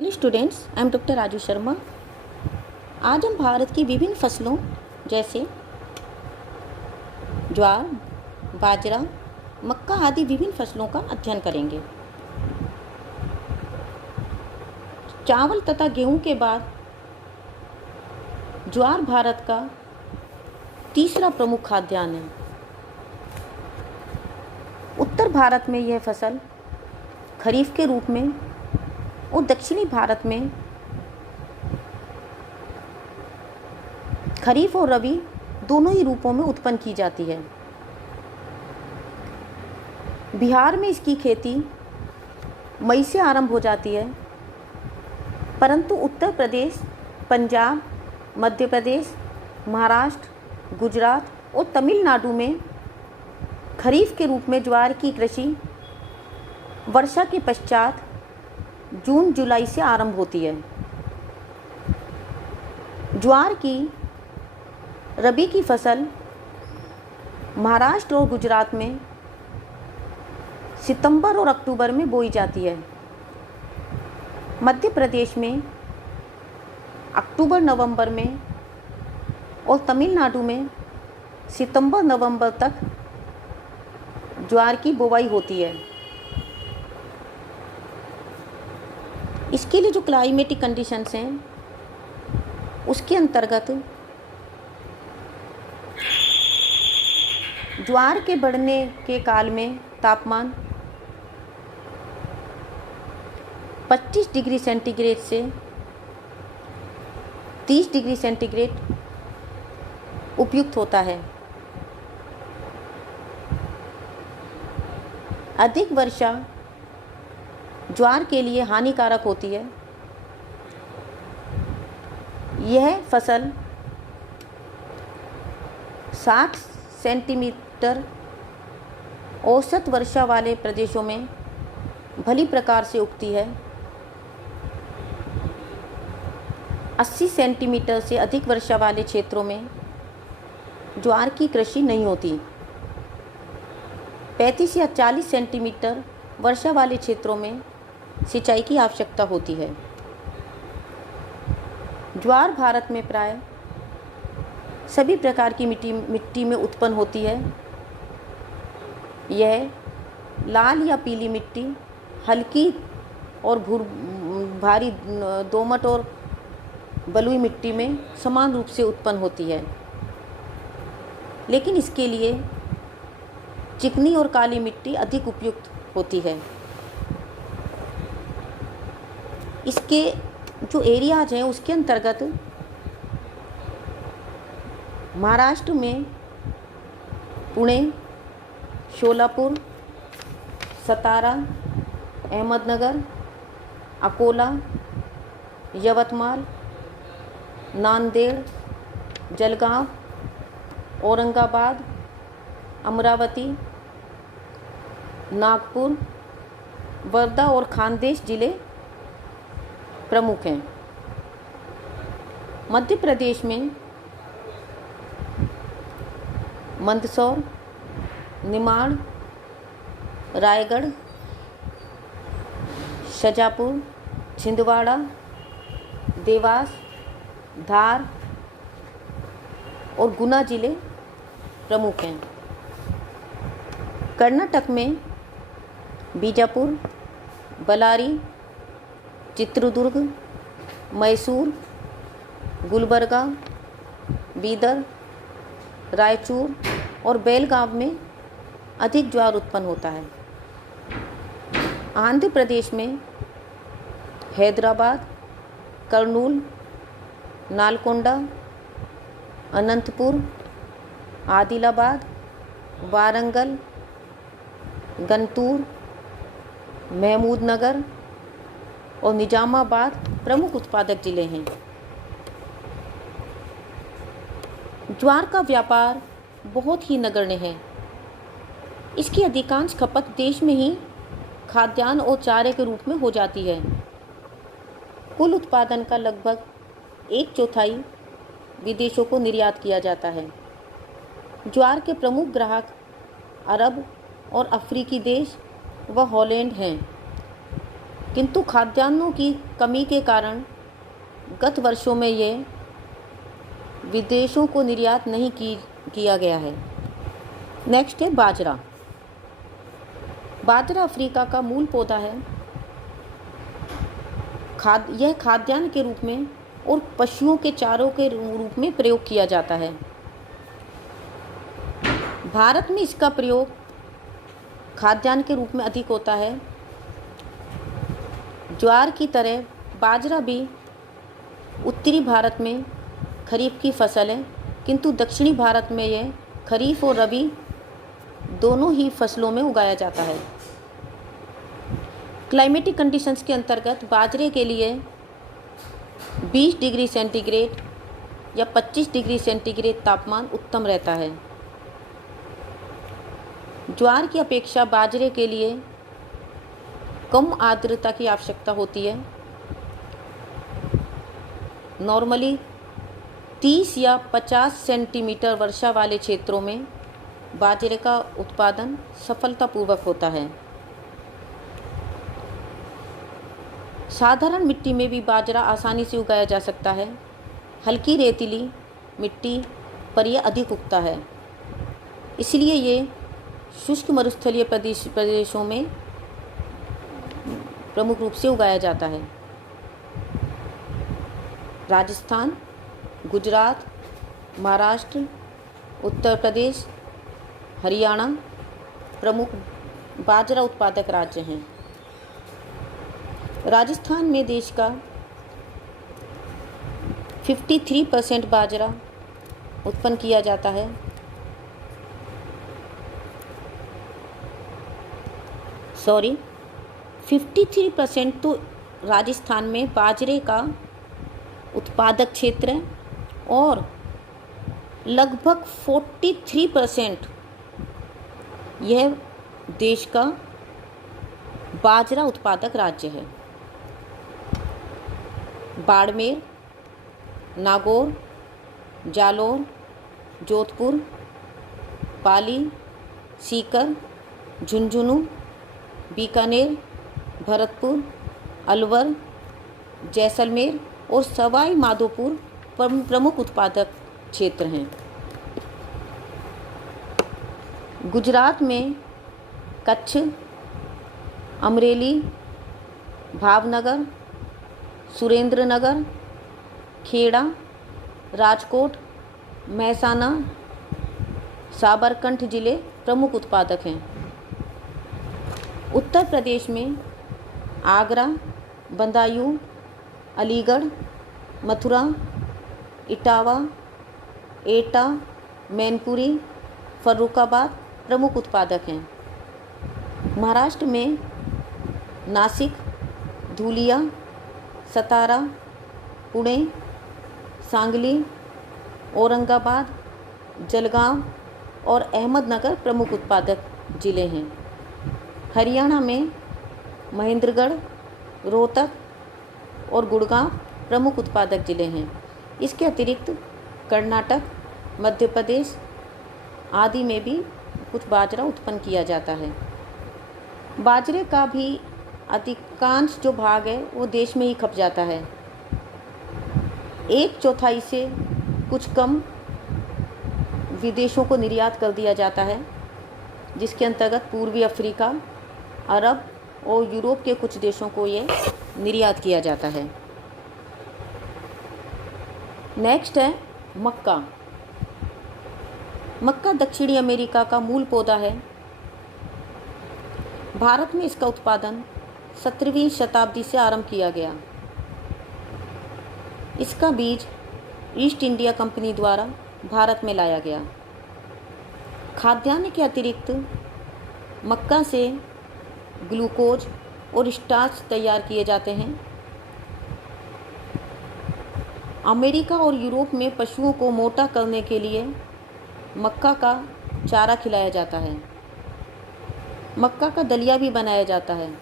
Hello students, I am doctor Raju Sharma. आज हम भारत की विभिन्न फसलों जैसे ज्वार, बाजरा, मक्का आदि विभिन्न फसलों का अध्ययन करेंगे। चावल तथा गेहूं के बाद ज्वार भारत का तीसरा प्रमुख खाद्यान्न है। उत्तर भारत में यह फसल खरीफ के रूप में और दक्षिणी भारत में खरीफ और रबी दोनों ही रूपों में उत्पन्न की जाती है। बिहार में इसकी खेती मई से आरंभ हो जाती है, परंतु उत्तर प्रदेश, पंजाब, मध्य प्रदेश, महाराष्ट्र, गुजरात और तमिलनाडु में खरीफ के रूप में ज्वार की कृषि वर्षा के पश्चात जून जुलाई से आरंभ होती है। ज्वार की रबी की फसल महाराष्ट्र और गुजरात में सितंबर और अक्टूबर में बोई जाती है। मध्य प्रदेश में अक्टूबर नवंबर में और तमिलनाडु में सितंबर नवंबर तक ज्वार की बुवाई होती है। इसके लिए जो क्लाइमेटिक कंडीशंस हैं उसके अंतर्गत ज्वार के बढ़ने के काल में तापमान 25 डिग्री सेंटीग्रेड से 30 डिग्री सेंटीग्रेड उपयुक्त होता है। अधिक वर्षा ज्वार के लिए हानिकारक होती है। यह फसल 60 सेंटीमीटर औसत वर्षा वाले प्रदेशों में भली प्रकार से उगती है। 80 सेंटीमीटर से अधिक वर्षा वाले क्षेत्रों में ज्वार की कृषि नहीं होती। 35 या 40 सेंटीमीटर वर्षा वाले क्षेत्रों में सिंचाई की आवश्यकता होती है। ज्वार भारत में प्राय सभी प्रकार की मिट्टी में उत्पन्न होती है। यह लाल या पीली मिट्टी, हल्की और भारी दोमट और बलुई मिट्टी में समान रूप से उत्पन्न होती है, लेकिन इसके लिए चिकनी और काली मिट्टी अधिक उपयुक्त होती है। इसके जो एरियाज हैं उसके अंतर्गत महाराष्ट्र में पुणे, शोलापुर, सतारा, अहमदनगर, अकोला, यवतमाल, नांदेड़, जलगांव, औरंगाबाद, अमरावती, नागपुर, वर्धा और खानदेश जिले प्रमुख हैं। मध्य प्रदेश में मंदसौर, निमाड़, रायगढ़, शाजापुर, छिंदवाड़ा, देवास, धार और गुना जिले प्रमुख हैं। कर्नाटक में बीजापुर, बलारी, चित्रदुर्ग, मैसूर, गुलबर्गा, बीदर, रायचूर और बेलगाम में अधिक ज्वार उत्पन्न होता है। आंध्र प्रदेश में हैदराबाद, कर्नूल, नालकोंडा, अनंतपुर, आदिलाबाद, वारंगल, गंतूर, महमूदनगर और निजामाबाद प्रमुख उत्पादक जिले हैं। ज्वार का व्यापार बहुत ही नगण्य है। इसकी अधिकांश खपत देश में ही खाद्यान्न और चारे के रूप में हो जाती है। कुल उत्पादन का लगभग 1/4 विदेशों को निर्यात किया जाता है। ज्वार के प्रमुख ग्राहक अरब और अफ्रीकी देश व हॉलैंड हैं। किंतु खाद्यान्नों की कमी के कारण गत वर्षों में ये विदेशों को निर्यात नहीं किया गया है। नेक्स्ट है बाजरा। बाजरा अफ्रीका का मूल पौधा है। यह खाद्यान्न के रूप में और पशुओं के चारों के रूप में प्रयोग किया जाता है। भारत में इसका प्रयोग खाद्यान्न के रूप में अधिक होता है। ज्वार की तरह बाजरा भी उत्तरी भारत में खरीफ की फसल है, किंतु दक्षिणी भारत में यह खरीफ और रबी दोनों ही फसलों में उगाया जाता है। क्लाइमेटिक कंडीशंस के अंतर्गत बाजरे के लिए 20 डिग्री सेंटीग्रेड या 25 डिग्री सेंटीग्रेड तापमान उत्तम रहता है। ज्वार की अपेक्षा बाजरे के लिए कम आर्द्रता की आवश्यकता होती है। नॉर्मली 30 या 50 सेंटीमीटर वर्षा वाले क्षेत्रों में बाजरे का उत्पादन सफलतापूर्वक होता है। साधारण मिट्टी में भी बाजरा आसानी से उगाया जा सकता है। हल्की रेतीली मिट्टी पर यह अधिक उगता है, इसलिए ये शुष्क मरुस्थलीय प्रदेशों में प्रमुख रूप से उगाया जाता है। राजस्थान, गुजरात, महाराष्ट्र, उत्तर प्रदेश, हरियाणा प्रमुख बाजरा उत्पादक राज्य हैं। राजस्थान में देश का 53% बाजरा उत्पन्न किया जाता है। सॉरी 53% तो राजस्थान में बाजरे का उत्पादक क्षेत्र है और लगभग 43% यह देश का बाजरा उत्पादक राज्य है। बाड़मेर, नागौर, जालौर, जोधपुर, पाली, सीकर, झुंझुनू, बीकानेर, भरतपुर, अलवर, जैसलमेर और सवाई माधोपुर प्रमुख उत्पादक क्षेत्र हैं। गुजरात में कच्छ, अमरेली, भावनगर, सुरेंद्रनगर, खेड़ा, राजकोट, महसाना, साबरकंठ जिले प्रमुख उत्पादक हैं। उत्तर प्रदेश में आगरा, बदायूं, अलीगढ़, मथुरा, इटावा, एटा, मैनपुरी, फर्रुखाबाद प्रमुख उत्पादक हैं। महाराष्ट्र में नासिक, धुलिया, सतारा, पुणे, सांगली, औरंगाबाद, जलगांव और अहमदनगर प्रमुख उत्पादक जिले हैं। हरियाणा में महेंद्रगढ़, रोहतक और गुड़गांव प्रमुख उत्पादक जिले हैं। इसके अतिरिक्त कर्नाटक, मध्य प्रदेश आदि में भी कुछ बाजरा उत्पन्न किया जाता है। बाजरे का भी अधिकांश जो भाग है वो देश में ही खप जाता है। 1/4 से कुछ कम विदेशों को निर्यात कर दिया जाता है, जिसके अंतर्गत पूर्वी अफ्रीका, अरब और यूरोप के कुछ देशों को ये निर्यात किया जाता है। नेक्स्ट है मक्का। मक्का दक्षिणी अमेरिका का मूल पौधा है। भारत में इसका उत्पादन 17वीं शताब्दी से आरंभ किया गया। इसका बीज ईस्ट इंडिया कंपनी द्वारा भारत में लाया गया। खाद्यान्न के अतिरिक्त मक्का से ग्लूकोज और स्टार्च तैयार किए जाते हैं। अमेरिका और यूरोप में पशुओं को मोटा करने के लिए मक्का का चारा खिलाया जाता है। मक्का का दलिया भी बनाया जाता है।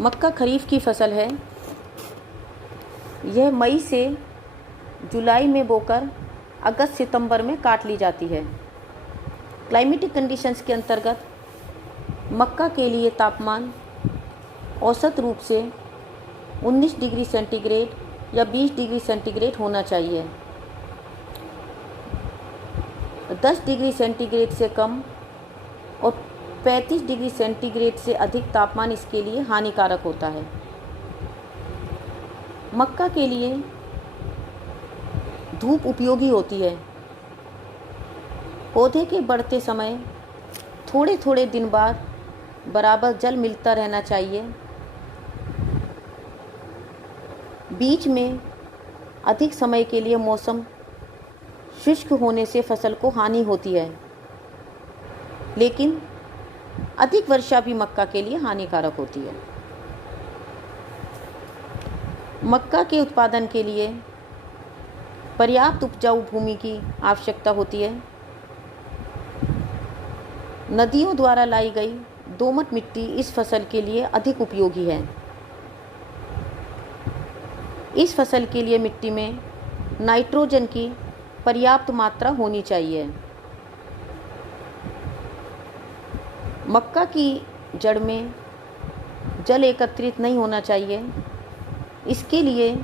मक्का खरीफ की फसल है। यह मई से जुलाई में बोकर अगस्त सितंबर में काट ली जाती है। क्लाइमेटिक कंडीशंस के अंतर्गत मक्का के लिए तापमान औसत रूप से 19 डिग्री सेंटीग्रेड या 20 डिग्री सेंटीग्रेड होना चाहिए। 10 डिग्री सेंटीग्रेड से कम और 35 डिग्री सेंटीग्रेड से अधिक तापमान इसके लिए हानिकारक होता है। मक्का के लिए धूप उपयोगी होती है। पौधे के बढ़ते समय थोड़े थोड़े दिन बाद बराबर जल मिलता रहना चाहिए। बीच में अधिक समय के लिए मौसम शुष्क होने से फसल को हानि होती है, लेकिन अधिक वर्षा भी मक्का के लिए हानिकारक होती है। मक्का के उत्पादन के लिए पर्याप्त उपजाऊ भूमि की आवश्यकता होती है। नदियों द्वारा लाई गई दोमट मिट्टी इस फसल के लिए अधिक उपयोगी है। इस फसल के लिए मिट्टी में नाइट्रोजन की पर्याप्त मात्रा होनी चाहिए। मक्का की जड़ में जल एकत्रित नहीं होना चाहिए। इसके लिए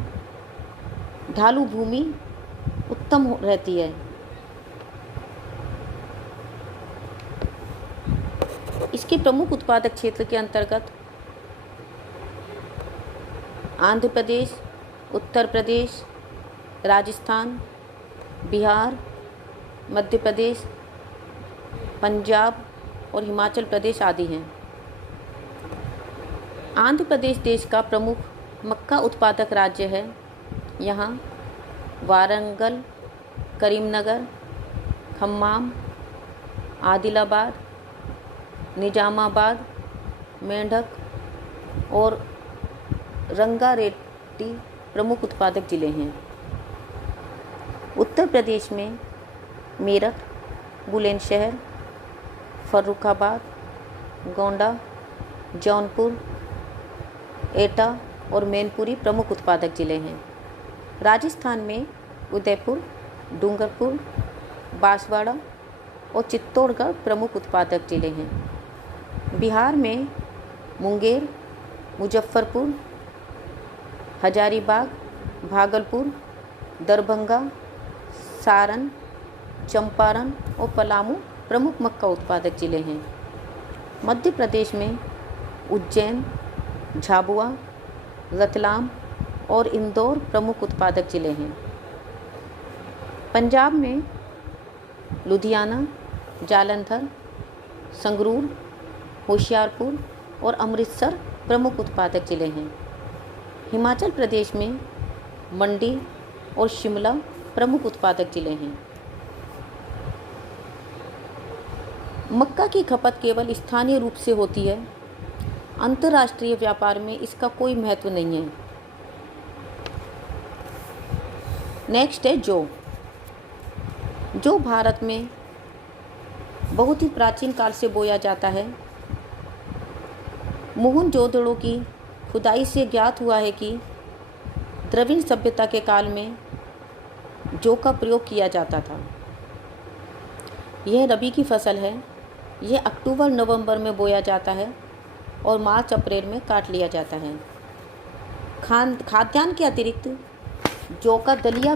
ढालू भूमि उत्तम रहती है। इसके प्रमुख उत्पादक क्षेत्र के अंतर्गत आंध्र प्रदेश, उत्तर प्रदेश, राजस्थान, बिहार, मध्य प्रदेश, पंजाब और हिमाचल प्रदेश आदि हैं। आंध्र प्रदेश देश का प्रमुख मक्का उत्पादक राज्य है। यहाँ वारंगल, करीमनगर, खम्माम, आदिलाबाद, निजामाबाद, मेंढक और रंगारेड्डी प्रमुख उत्पादक जिले हैं। उत्तर प्रदेश में मेरठ, बुलंदशहर, फर्रुखाबाद, गोंडा, जौनपुर, एटा और मैनपुरी प्रमुख उत्पादक जिले हैं। राजस्थान में उदयपुर, डूंगरपुर, बांसवाड़ा और चित्तौड़गढ़ प्रमुख उत्पादक जिले हैं। बिहार में मुंगेर, मुजफ्फरपुर, हजारीबाग, भागलपुर, दरभंगा, सारण, चंपारण और पलामू प्रमुख मक्का उत्पादक जिले हैं। मध्य प्रदेश में उज्जैन, झाबुआ, रतलाम और इंदौर प्रमुख उत्पादक जिले हैं। पंजाब में लुधियाना, जालंधर, संगरूर, होशियारपुर और अमृतसर प्रमुख उत्पादक जिले हैं। हिमाचल प्रदेश में मंडी और शिमला प्रमुख उत्पादक जिले हैं। मक्का की खपत केवल स्थानीय रूप से होती है। अंतर्राष्ट्रीय व्यापार में इसका कोई महत्व नहीं है। नेक्स्ट है जौ। जौ भारत में बहुत ही प्राचीन काल से बोया जाता है। मोहनजोदड़ो की खुदाई से ज्ञात हुआ है कि द्रविड़ सभ्यता के काल में जौ का प्रयोग किया जाता था। यह रबी की फसल है। यह अक्टूबर-नवंबर में बोया जाता है और मार्च-अप्रैल में काट लिया जाता है। खाद्यान्न के अतिरिक्त जौ का दलिया